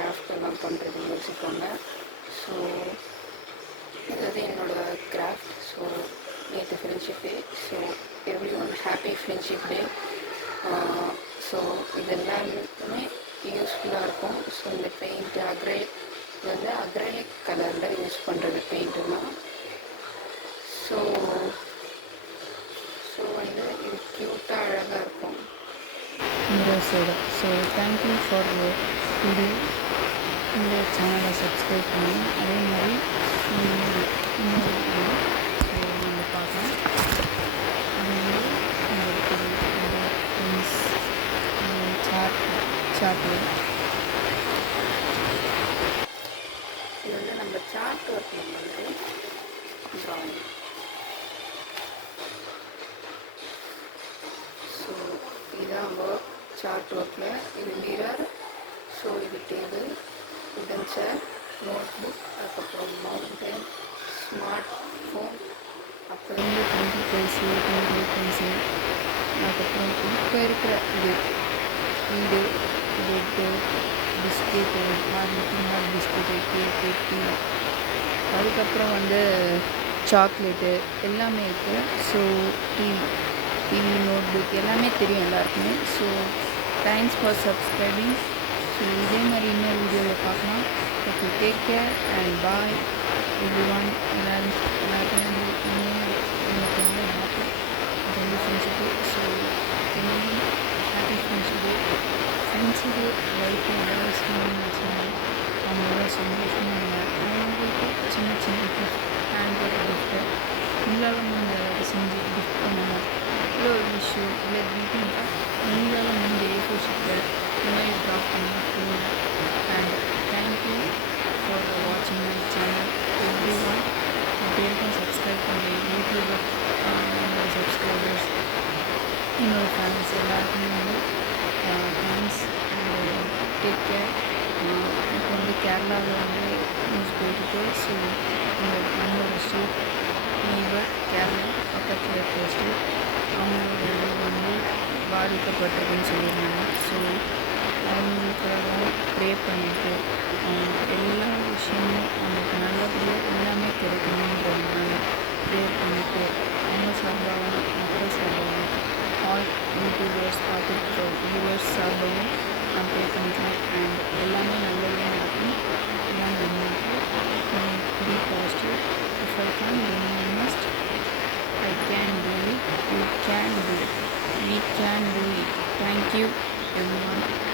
Craft எல்லாம் பண்ணுறதுன்னு யோசிப்பாங்க. ஸோ இது வந்து என்னோடய கிராஃப்ட். ஸோ நேற்று friendship day. So every one happy friendship day. So இது எல்லாமே யூஸ்ஃபுல்லாக இருக்கும். ஸோ இந்த பெயிண்ட் இது வந்து அக்ரைலிக் கலரில் யூஸ் பண்ணுறது பெயிண்ட்டுலாம். ஸோ வந்து இது க்யூட்டாக அழகாக இருக்கும் மிரர்ஸோட. So thank you for video. இந்த சேனலை சப்ஸ்கிரைப் பண்ணி அதே மாதிரி இன்னொரு வீடியோ நம்ம பார்க்கலாம். அது வந்து உங்களுக்கு மீன்ஸ் சார்ட்டில் இது வந்து நம்ம சார்ட் ஒர்க் பண்ணுறது ட்ராயிங். ஸோ இதுதான் ஒர்க் சார்ட் ஒர்க்கில். இது மிரர். ஸோ இது டேபிள், உடன் சேர், நோட் புக், அதுக்கப்புறம் மவுண்டன், ஸ்மார்ட் ஃபோன், அப்புறம் வந்து பென்சில், அதுக்கப்புறம் இப்போ இருக்கிற இது வீடு, பெட்டு, பிஸ்கெட்டு, ஹார்ட் பிஸ்கெட்டு, கேக்கு, டீ, அதுக்கப்புறம் வந்து சாக்லேட்டு எல்லாமே இருக்குது. ஸோ டிவி, நோட் புக் எல்லாமே தெரியும் எல்லாருக்குமே. So thanks for subscribing. So இதே மாதிரி இன்னொரு வீடியோவில் பார்க்கலாம். Okay, take care and bye everyone. எல்லாருக்கும் வந்து எனக்கு வந்து ஹாப்பி ஃப்ரெண்ட்ஷிப் டே. ஸோ என்னையும் ஹாப்பி ஃப்ரெண்ட்ஷிப் டே. ஃப்ரெண்ட்ஷிப் லைஃப்பில் ஏதாவது செய்யணும்னு அவங்களோட சந்தோஷமாக அவங்களுக்கு சின்ன கிஃப்ட், ஹேண்ட் கிஃப்ட்டு உங்களால் முடிஞ்ச ஏதாவது செஞ்சு கிஃப்ட் பண்ணணும். இல்லை ஒரு விஷயம் இல்லை கிரீட்டிங்காக உங்களால் முடிஞ்ச ஏஃபோ ஷீட்டில் இந்த மாதிரி ட்ரா பண்ணி கொடுங்க. அண்ட் தேங்க்யூ ஃபார் வாட்சிங் மை சேனல் எவ்ரி ஒன். பேருக்கும் சப்ஸ்கிரைப் பண்ணி யூடியூபர் என்னோட சப்ஸ்கிரைபர்ஸ், என்னோட ஃபேன்ஸ் எல்லாருக்குமே வந்து தேங்க்ஸ். Take care. இப்போ வந்து கேரளாவில் வந்து நியூஸ் போயிட்டுருக்கு. ஸோ நம்மளோட ஸ்டேட் நெய்பர் கேரளா பக்கத்தில் இருக்கிற ஸ்டேட் அவங்களோட இது வந்து பாதிக்கப்பட்டதுன்னு சொல்லியிருந்தாங்க. ஸோ அவங்களுக்காக ப்ரே பண்ணிவிட்டு எல்லா விஷயமும் அவங்களுக்கு நல்லபடியாக எல்லாமே கிடைக்கணுன்றதுனால ப்ரே பண்ணிவிட்டு அவங்க சார்பாகவும் மக்கள் சார்பாகவும் ஆல் யூடியூபர்ஸ் பார்த்துருக்கிற வியூவர்ஸ் சார்பாகவும் நான் ப்ரே பண்ணிக்கிறேன். அண்ட் எல்லாமே நல்லபடியாக நடக்கும். எல்லாம் நன்மைக்கு. Be positive. If I can then you must. I can do it. You can do it. We can do it. Thank you everyone.